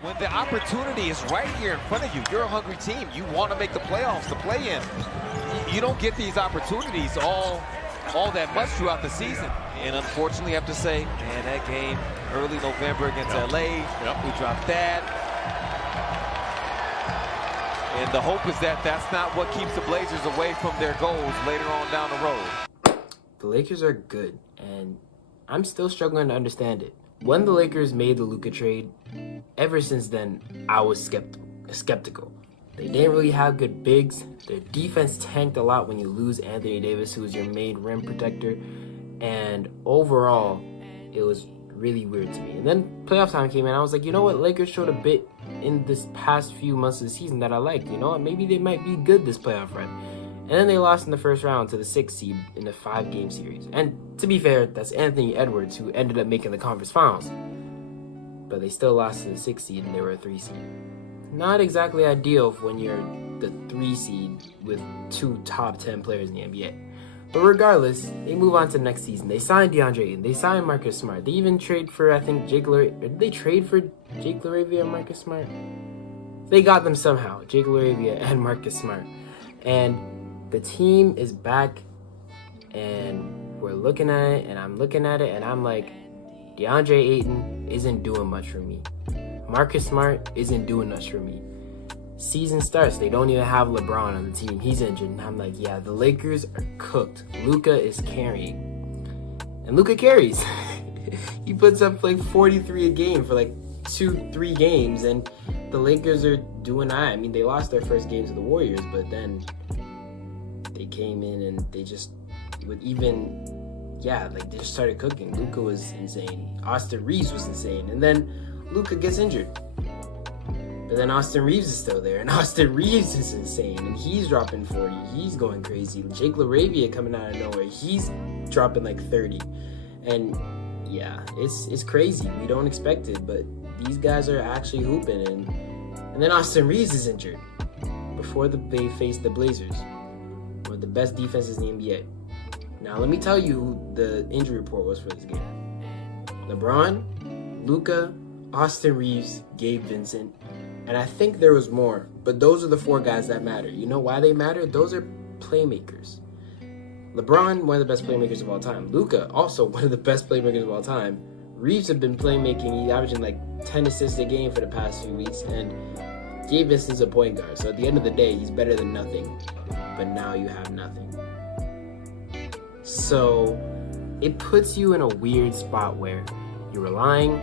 When the opportunity is right here in front of you, you're a hungry team. You want to make the playoffs, to play in. You don't get these opportunities all that much throughout the season. And unfortunately, I have to say, man, that game early November against LA, we dropped that. And the hope is that that's not what keeps the Blazers away from their goals later on down the road. The Lakers are good, and I'm still struggling to understand it. When the Lakers made the Luka trade, ever since then, I was skeptical. They didn't really have good bigs. Their defense tanked a lot when you lose Anthony Davis, who was your main rim protector. And overall, it was really weird to me. And then playoff time came in. I was like, you know what? Lakers showed a bit in this past few months of the season that I liked. You know what? Maybe they might be good this playoff run. And then they lost in the first round to the 6th seed in the 5-game series. And to be fair, that's Anthony Edwards, who ended up making the conference finals. But they still lost to the 6th seed, and they were a 3 seed. Not exactly ideal when you're the 3 seed with 2 top 10 players in the NBA. But regardless, they move on to next season. They signed DeAndre Ayton. They signed Marcus Smart. They even trade for, I think, Jake LaRavia. Did they trade for Jake LaRavia and Marcus Smart? They got them somehow, Jake LaRavia and Marcus Smart. And the team is back, and we're looking at it, and I'm looking at it, and I'm like, DeAndre Ayton isn't doing much for me. Marcus Smart isn't doing much for me. Season starts, they don't even have LeBron on the team. He's injured, and I'm like, yeah, the Lakers are cooked. Luka is carrying. And Luka carries. He puts up like 43 a game for like 2-3 games, and the Lakers are doing all right. I mean, they lost their first game to the Warriors, but then they came in and they just, with even, they just started cooking. Luka was insane. Austin Reeves was insane. And then Luka gets injured. But then Austin Reeves is still there, and Austin Reeves is insane, and he's dropping 40. He's going crazy. Jake LaRavia coming out of nowhere. He's dropping like 30. And yeah, it's crazy. We don't expect it, but these guys are actually hooping. And then Austin Reeves is injured before they face the Blazers, one of the best defenses in the NBA. Now, let me tell you who the injury report was for this game. LeBron, Luka, Austin Reeves, Gabe Vincent, and I think there was more, but those are the 4 guys that matter. You know why they matter? Those are playmakers. LeBron, one of the best playmakers of all time. Luka, also one of the best playmakers of all time. Reeves have been playmaking. He's averaging like 10 assists a game for the past few weeks, and Gabe Vincent's a point guard. So at the end of the day, he's better than nothing, but now you have nothing. So it puts you in a weird spot where you're relying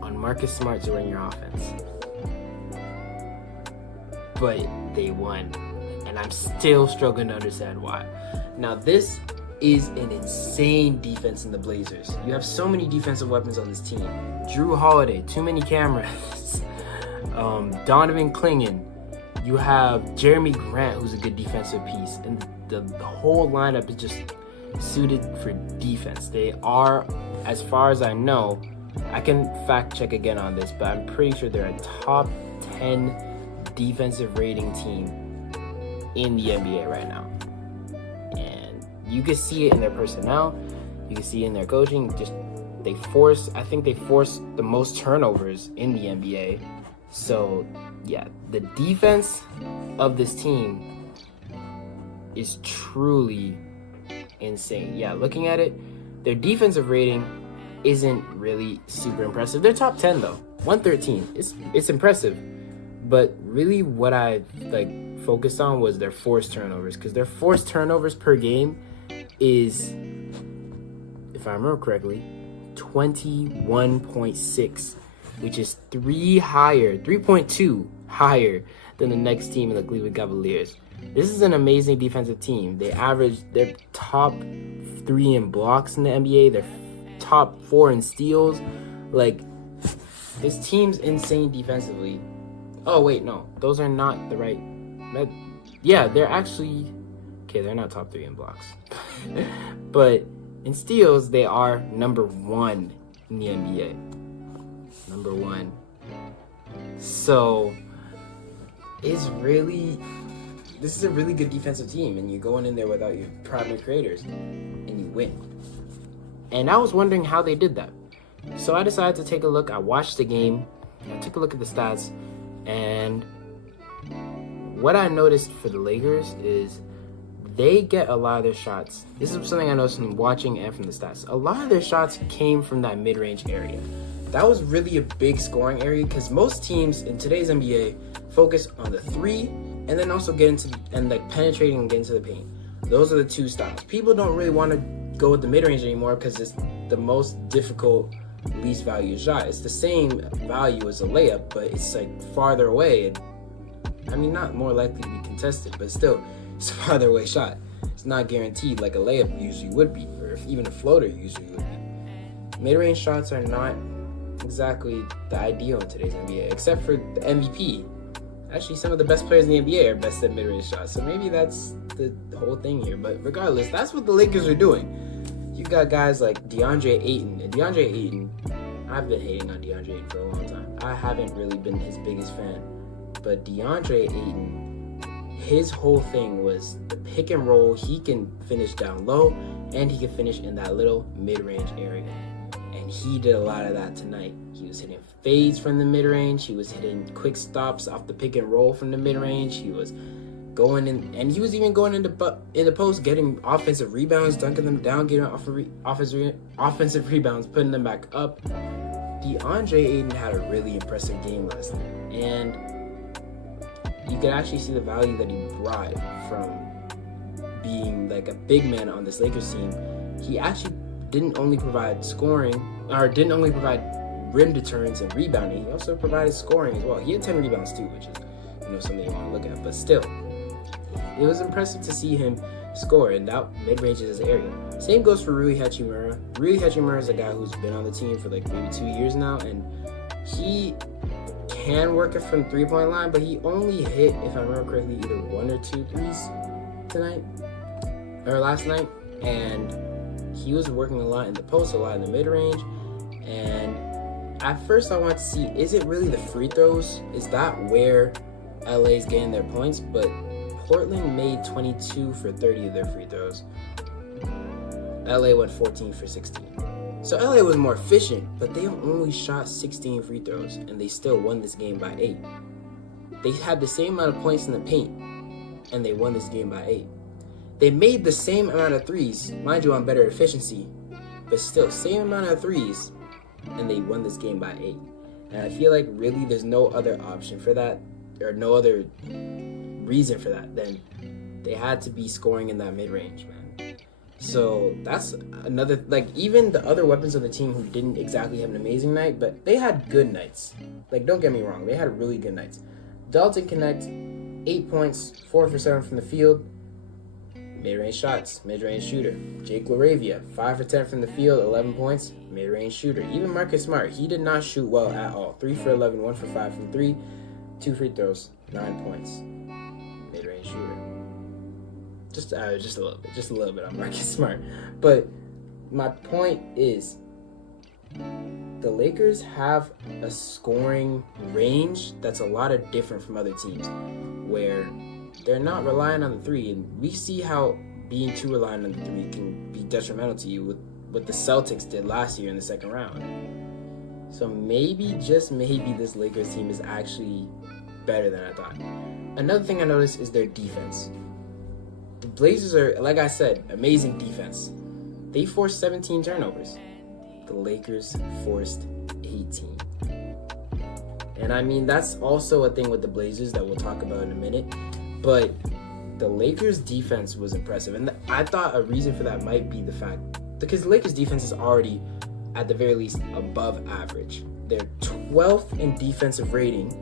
on Marcus Smart to run your offense. But they won, and I'm still struggling to understand why. Now, this is an insane defense in the Blazers. You have so many defensive weapons on this team. Jrue Holiday, too many cameras. Donovan Clingan. You have Jeremy Grant, who's a good defensive piece. And the whole lineup is just suited for defense. They are, as far as I know, I can fact check again on this, but I'm pretty sure they're a top 10 defensive rating team in the NBA right now. And you can see it in their personnel, you can see it in their coaching. I think they force the most turnovers in the NBA. So yeah, the defense of this team is truly insane. Yeah, looking at it, their defensive rating isn't really super impressive. They're top 10 though, 113. It's impressive. But really what I focused on was their forced turnovers, because their forced turnovers per game is, if I remember correctly, 21.6, which is 3.2 higher than the next team in the Cleveland Cavaliers. This is an amazing defensive team. They're top 3 in blocks in the NBA. They're top 4 in steals. This team's insane defensively. Oh, wait, no. Those are not the right... Yeah, they're actually... Okay, they're not top 3 in blocks. But in steals, they are number 1 in the NBA. Number 1. So, this is a really good defensive team, and you're going in there without your primary creators, and you win. And I was wondering how they did that. So I decided to take a look. I watched the game. I took a look at the stats, and what I noticed for the Lakers is they get a lot of their shots. This is something I noticed from watching and from the stats. A lot of their shots came from that mid-range area. That was really a big scoring area because most teams in today's NBA focus on the three and then also get into and like penetrating and get into the paint. Those are the two styles. People don't really want to go with the mid-range anymore because it's the most difficult, least value shot. It's the same value as a layup, but it's like farther away. I mean, not more likely to be contested, but still, it's a farther away shot. It's not guaranteed like a layup usually would be, or if even a floater usually would be. Mid-range shots are not exactly the ideal in today's NBA, except for the MVP. Actually, some of the best players in the NBA are best at mid-range shots, so maybe that's the whole thing here. But regardless, that's what the Lakers are doing. You got guys like DeAndre Ayton, and DeAndre Ayton, I've been hating on DeAndre Ayton for a long time. I haven't really been his biggest fan, but DeAndre Ayton, his whole thing was the pick and roll. He can finish down low, and he can finish in that little mid-range area. And he did a lot of that tonight. He was hitting fades from the mid-range. He was hitting quick stops off the pick and roll from the mid-range. He was going in, and he was even going in the post, getting offensive rebounds, dunking them down, getting offensive rebounds, putting them back up. DeAndre Ayton had a really impressive game last night, and you could actually see the value that he brought from being like a big man on this Lakers team. He actually didn't only provide rim deterrents and rebounding. He also provided scoring as well. He had 10 rebounds too, which is something you want to look at. But still, it was impressive to see him score, and that mid-range is his area. Same goes for Rui Hachimura. Rui Hachimura is a guy who's been on the team for like maybe 2 years now, and he can work it from three-point line, but he only hit, if I remember correctly, either 1 or 2 threes last night, and he was working a lot in the post, a lot in the mid-range, and at first I wanted to see, is it really the free throws? Is that where LA's getting their points? But Portland made 22 for 30 of their free throws. LA went 14 for 16. So LA was more efficient, but they only shot 16 free throws, and they still won this game by 8. They had the same amount of points in the paint, and they won this game by 8. They made the same amount of threes, mind you, on better efficiency, but still, same amount of threes, and they won this game by 8. And I feel like really there's no other option for that, or no other reason for that than they had to be scoring in that mid-range, man. So that's another, like, even the other weapons of the team who didn't exactly have an amazing night, but they had good nights. Like, don't get me wrong, they had really good nights. Dalton Connect, 8 points, 4 for 7 from the field. Mid-range shots, mid-range shooter. Jake LaRavia, 5 for 10 from the field, 11 points, mid-range shooter. Even Marcus Smart, he did not shoot well at all. 3 for 11, 1 for 5 from 3, 2 free throws, 9 points, mid-range shooter. Just a little bit on Marcus Smart. But my point is, the Lakers have a scoring range that's a lot of different from other teams, where they're not relying on the three, and we see how being too reliant on the three can be detrimental to you with what the Celtics did last year in the second round. So maybe, just maybe, this Lakers team is actually better than I thought. Another thing I noticed is their defense. The Blazers are, like I said, amazing defense. They forced 17 turnovers. The Lakers forced 18. And I mean, that's also a thing with the Blazers that we'll talk about in a minute. But the Lakers' defense was impressive. And I thought a reason for that might be the fact, because the Lakers' defense is already, at the very least, above average. They're 12th in defensive rating,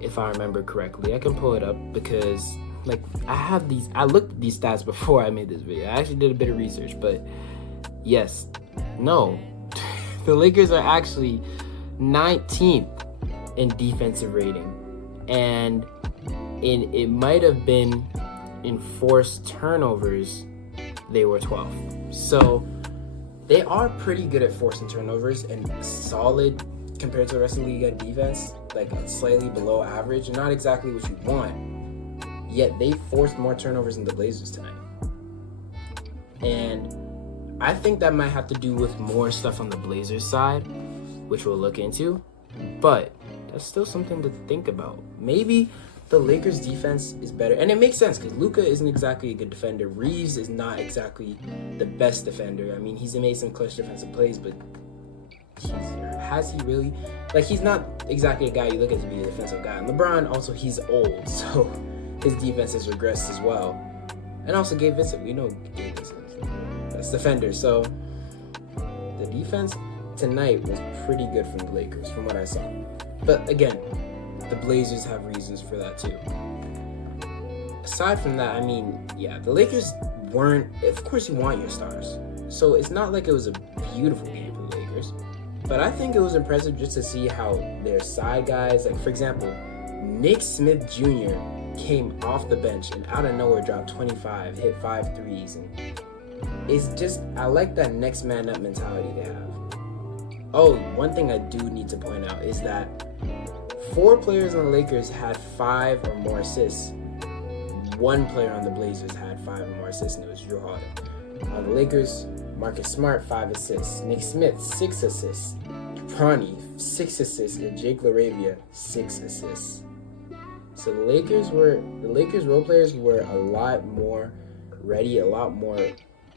if I remember correctly. I can pull it up because, like, I looked at these stats before I made this video. I actually did a bit of research, but yes, no. The Lakers are actually 19th in defensive rating. And it might have been in forced turnovers, they were 12th. So they are pretty good at forcing turnovers and solid compared to the rest of the league at defense, like slightly below average, not exactly what you want. Yet they forced more turnovers than the Blazers tonight. And I think that might have to do with more stuff on the Blazers side, which we'll look into. But That's still something to think about. Maybe the Lakers defense is better. And it makes sense because Luka isn't exactly a good defender. Reeves is not exactly the best defender. I mean, he's made some clutch defensive plays, but has he really? Like, he's not exactly a guy you look at to be a defensive guy. And LeBron, also, he's old, so his defense has regressed as well. And also Gabe Vincent. We know Gabe Vincent. That's defender. So the defense tonight was pretty good from the Lakers, from what I saw. But again, the Blazers have reasons for that too. Aside from that, I mean, yeah, the Lakers weren't, of course you want your stars. So it's not like it was a beautiful game for the Lakers. But I think it was impressive just to see how their side guys, like for example, Nick Smith Jr. came off the bench and out of nowhere dropped 25, hit 5 threes. And it's just, I like that next man up mentality they have. Oh, one thing I do need to point out is that 4 players on the Lakers had 5 or more assists. 1 player on the Blazers had 5 or more assists, and it was Jrue Holiday. On the Lakers, Marcus Smart, 5 assists. Nick Smith, 6 assists. Bronny, 6 assists. And Jake LaRavia, 6 assists. So the Lakers role players were a lot more ready, a lot more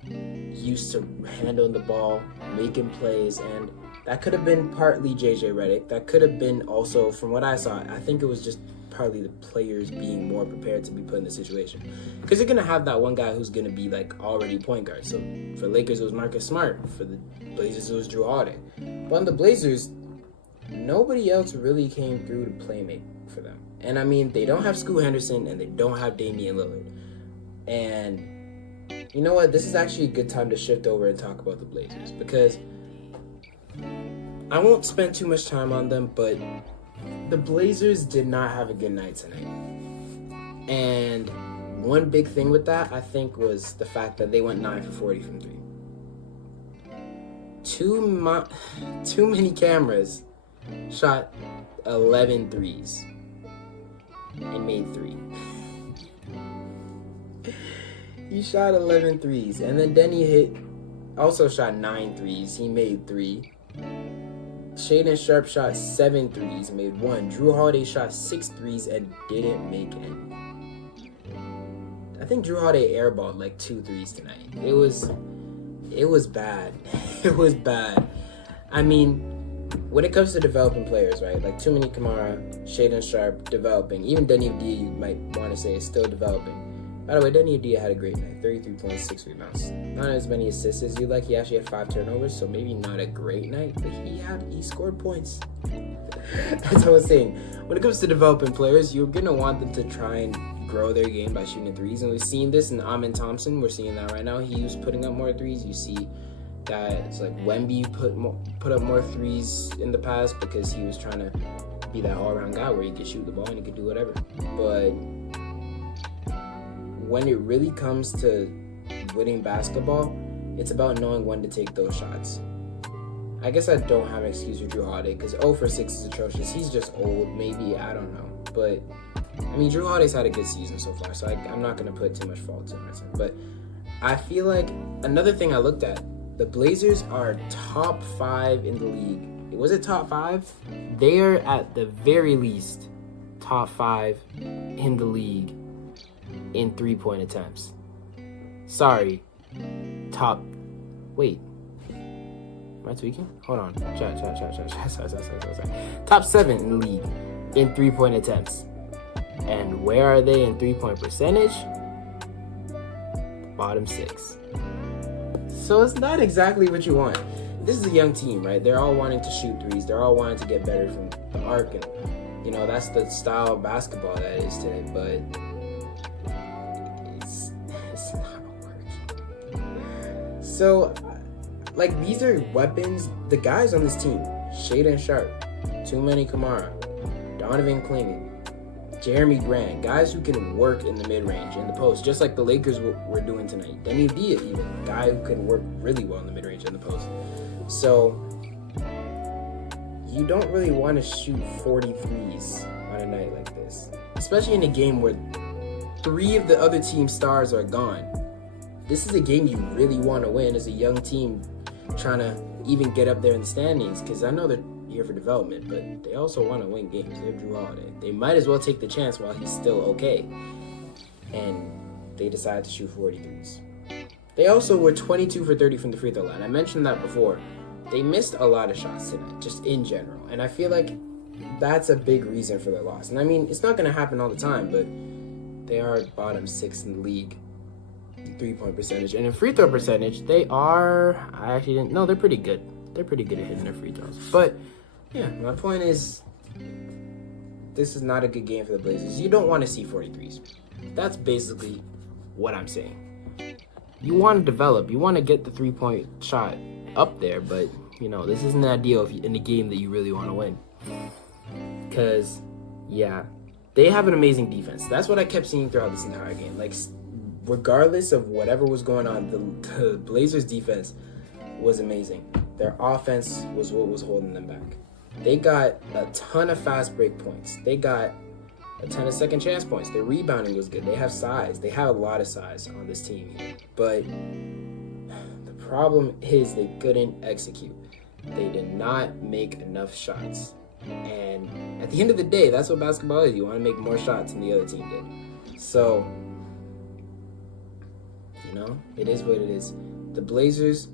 used to handling the ball, making plays, and that could have been partly JJ Redick. That could have been also, from what I saw, I think it was just partly the players being more prepared to be put in the situation. Because you're going to have that one guy who's going to be like already point guard. So for Lakers, it was Marcus Smart. For the Blazers, it was Jrue Holiday. But on the Blazers, nobody else really came through to play make for them. And I mean, they don't have Scoot Henderson and they don't have Damian Lillard. And you know what? This is actually a good time to shift over and talk about the Blazers. Because I won't spend too much time on them, but the Blazers did not have a good night tonight. And one big thing with that, I think, was the fact that they went 9 for 40 from 3. Too many cameras shot 11 threes and made 3. He shot 11 threes. And then Denny also shot 9 threes. He made 3. Shaedon Sharpe shot 7 threes, made 1. Jrue Holiday shot 6 threes and didn't make any. I think Jrue Holiday airballed like 2 threes tonight. It was bad. It was bad. I mean, when it comes to developing players, right? Like Tumani Kamara, Shaedon Sharpe, developing. Even Denny Avdija, you might want to say, is still developing. By the way, Denny Avdija had a great night. 33.6 rebounds. Not as many assists as you like. He actually had 5 turnovers, so maybe not a great night, but he scored points. That's what I was saying. When it comes to developing players, you're going to want them to try and grow their game by shooting threes. And we've seen this in Amen Thompson. We're seeing that right now. He was putting up more threes. You see guys like Wemby put up more threes in the past because he was trying to be that all-around guy where he could shoot the ball and he could do whatever. But when it really comes to winning basketball, it's about knowing when to take those shots. I guess I don't have an excuse for Jrue Holiday because 0 for 6 is atrocious. He's just old, maybe, I don't know. But, I mean, Jrue Holiday's had a good season so far, so I'm not going to put too much fault in myself. But I feel like another thing I looked at, the Blazers are top 5 in the league. Was it top 5? They are at the very least top 5 in the league in 3-point attempts. Sorry. Wait. Am I tweaking? Hold on. Sorry. Top 7 in the league in 3-point attempts. And where are they in 3-point percentage? Bottom 6. So it's not exactly what you want. This is a young team, right? They're all wanting to shoot threes. They're all wanting to get better from the arc. And, you know, that's the style of basketball that is today. But it's not working. So, like, these are weapons. The guys on this team, Shaedon Sharpe, Tumani Kamara, Donovan Clingan, Jeremy Grant, guys who can work in the mid-range, in the post, just like the Lakers were doing tonight. Denny Avdija, even, a guy who can work really well in the mid-range and the post. So, you don't really want to shoot 43s on a night like this, especially in a game where 3 of the other team's stars are gone. This is a game you really want to win as a young team trying to even get up there in the standings, because I know that here for development, but they also want to win games. They're Drew Holiday. They might as well take the chance while he's still okay. And they decided to shoot 43s. They also were 22 for 30 from the free throw line. I mentioned that before. They missed a lot of shots tonight, just in general. And I feel like that's a big reason for their loss. And I mean, it's not going to happen all the time, but they are bottom 6 in the league in three-point percentage. And in free throw percentage, they are, I actually didn't, no, they're pretty good. They're pretty good at hitting their free throws. But, yeah, my point is, this is not a good game for the Blazers. You don't want to see 43s. That's basically what I'm saying. You want to develop. You want to get the three-point shot up there, but, you know, this isn't ideal in the game that you really want to win. Because, yeah, they have an amazing defense. That's what I kept seeing throughout this entire game. Like, regardless of whatever was going on, the Blazers' defense was amazing. Their offense was what was holding them back. They got a ton of fast break points. They got a ton of second chance points. Their rebounding was good. They have size. They have a lot of size on this team here. But the problem is they couldn't execute. They did not make enough shots. And at the end of the day, that's what basketball is. You want to make more shots than the other team did. So, you know, it is what it is. The Blazers,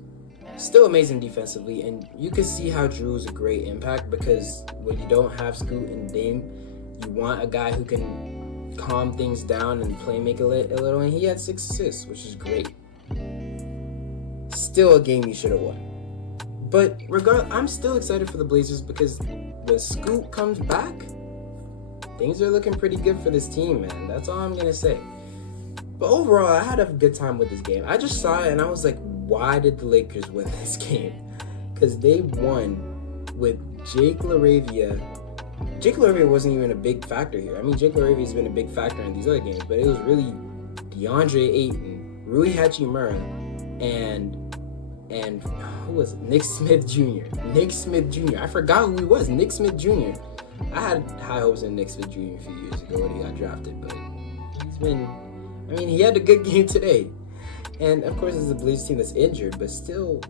still amazing defensively. And you can see how Drew is a great impact because when you don't have Scoot and Dame, you want a guy who can calm things down and play make a little, and he had 6 assists, which is great. Still a game you should have won. But I'm still excited for the Blazers because when Scoot comes back, things are looking pretty good for this team, man. That's all I'm going to say. But overall, I had a good time with this game. I just saw it and I was like, why did the Lakers win this game? Because they won with Jake LaRavia. Jake LaRavia wasn't even a big factor here. I mean, Jake LaRavia has been a big factor in these other games, but it was really DeAndre Ayton, Rui Hachimura, and who was it? Nick Smith Jr. Nick Smith Jr. I forgot who he was. Nick Smith Jr. I had high hopes in Nick Smith Jr. a few years ago when he got drafted, but he had a good game today. And of course, it's a Blazers team that's injured, but still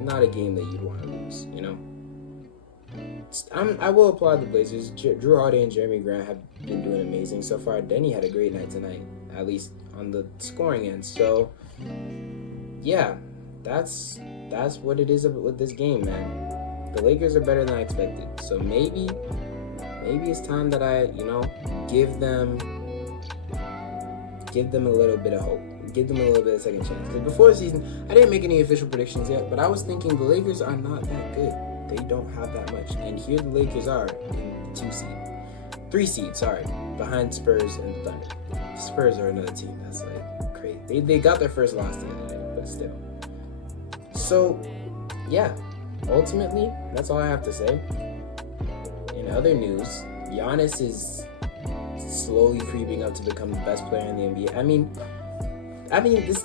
not a game that you'd want to lose, you know? I will applaud the Blazers. Drew Holiday and Jeremy Grant have been doing amazing so far. Denny had a great night tonight, at least on the scoring end. So, yeah, that's what it is with this game, man. The Lakers are better than I expected. So maybe it's time that I, give them a little bit of hope. Give them a little bit of second chance. Because before the season, I didn't make any official predictions yet, but I was thinking the Lakers are not that good. They don't have that much. And here the Lakers are in the 3 seed, behind Spurs and the Thunder. Spurs are another team that's like crazy. They got their first loss the other day, but still. So, yeah, ultimately, that's all I have to say. In other news, Giannis is slowly creeping up to become the best player in the NBA. I mean,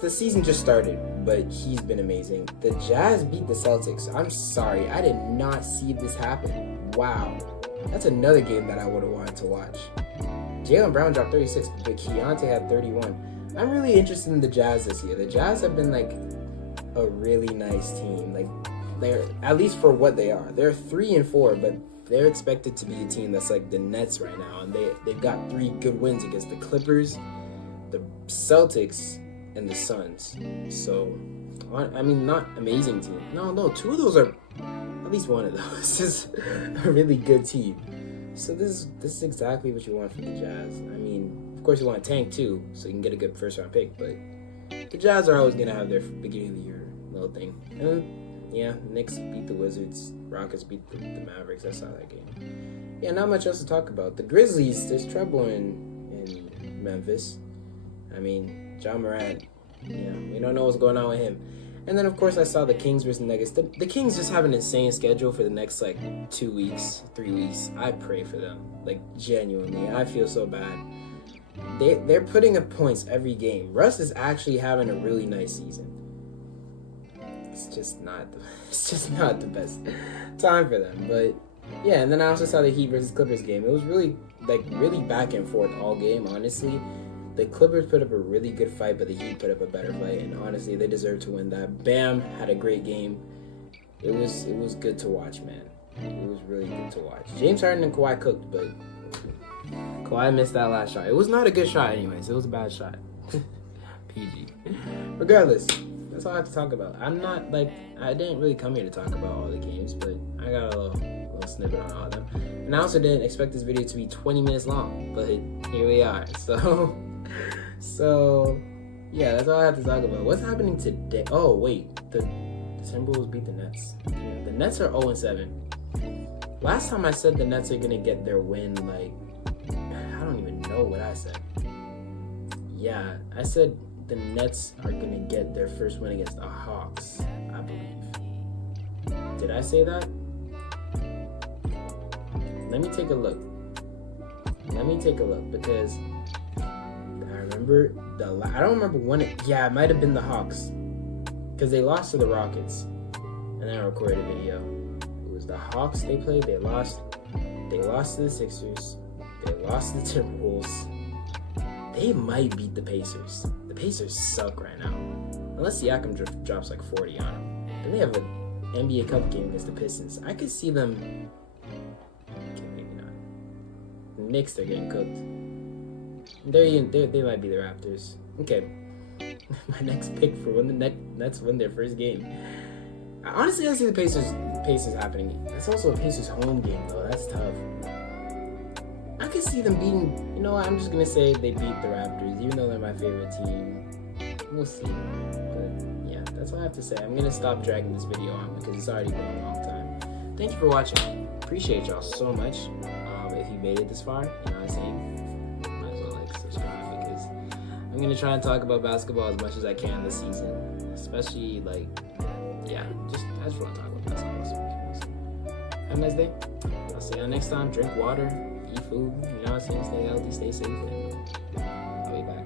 the season just started, but he's been amazing. The Jazz beat the Celtics. I'm sorry, I did not see this happen. Wow. That's another game that I would have wanted to watch. Jaylen Brown dropped 36, but Keontae had 31. I'm really interested in the Jazz this year. The Jazz have been, a really nice team. They're, at least for what they are. They're 3-4, but they're expected to be a team that's like the Nets right now. And they've got 3 good wins against the Clippers, the Celtics, and the Suns. So, not amazing team. No, 2 of those are, at least one of those is a really good team. So this is exactly what you want from the Jazz. Of course you want to tank too, so you can get a good first round pick, but the Jazz are always going to have their beginning of the year little thing. And yeah, Knicks beat the Wizards, Rockets beat the Mavericks. I saw that game. Yeah, not much else to talk about. The Grizzlies, there's trouble in Memphis. John Morant, we don't know what's going on with him. And then, of course, I saw the Kings versus Nuggets. The Kings just have an insane schedule for the next, 2 weeks, 3 weeks. I pray for them. Genuinely. I feel so bad. They're putting up points every game. Russ is actually having a really nice season. It's just not the best time for them. But, yeah, and then I also saw the Heat versus Clippers game. It was really back and forth all game, honestly. The Clippers put up a really good fight, but the Heat put up a better fight, and honestly, they deserve to win that. Bam had a great game. It was good to watch, man. It was really good to watch. James Harden and Kawhi cooked, but Kawhi missed that last shot. It was not a good shot anyways. It was a bad shot. PG. Regardless, that's all I have to talk about. I'm not, like, I didn't really come here to talk about all the games, but I got a little snippet on all of them. And I also didn't expect this video to be 20 minutes long, but here we are. So yeah, that's all I have to talk about. What's happening today? Oh, wait. The Timberwolves beat the Nets. Yeah, the Nets are 0-7. Last time I said the Nets are going to get their win, like, I don't even know what I said. Yeah, I said the Nets are going to get their first win against the Hawks, I believe. Did I say that? Let me take a look. Because I remember I don't remember when it might have been the Hawks. Because they lost to the Rockets. And then I recorded a video. It was the Hawks they played. They lost to the Sixers. They lost to the Timberwolves. They might beat the Pacers. The Pacers suck right now. Unless Siakam drops like 40 on them. Then they have an NBA Cup game against the Pistons. I could see them... Okay, maybe not. The Knicks, they're getting cooked. They might be the Raptors. Okay. My next pick for when the Nets win their first game. Honestly, I see the Pacers happening. That's also a Pacers home game, though. That's tough. I could see them beating... You know what? I'm just going to say they beat the Raptors, even though they're my favorite team. We'll see. But, yeah, that's all I have to say. I'm going to stop dragging this video on because it's already been a long time. Thank you for watching. Appreciate y'all so much. If you made it this far, you know what I'm saying? Might as well, like, subscribe because I'm going to try and talk about basketball as much as I can this season. Especially, like, yeah, I just want to talk about basketball. Have a nice day. I'll see y'all next time. Drink water. Eat food, you know what I'm saying? Stay healthy, stay safe, and I'll be back.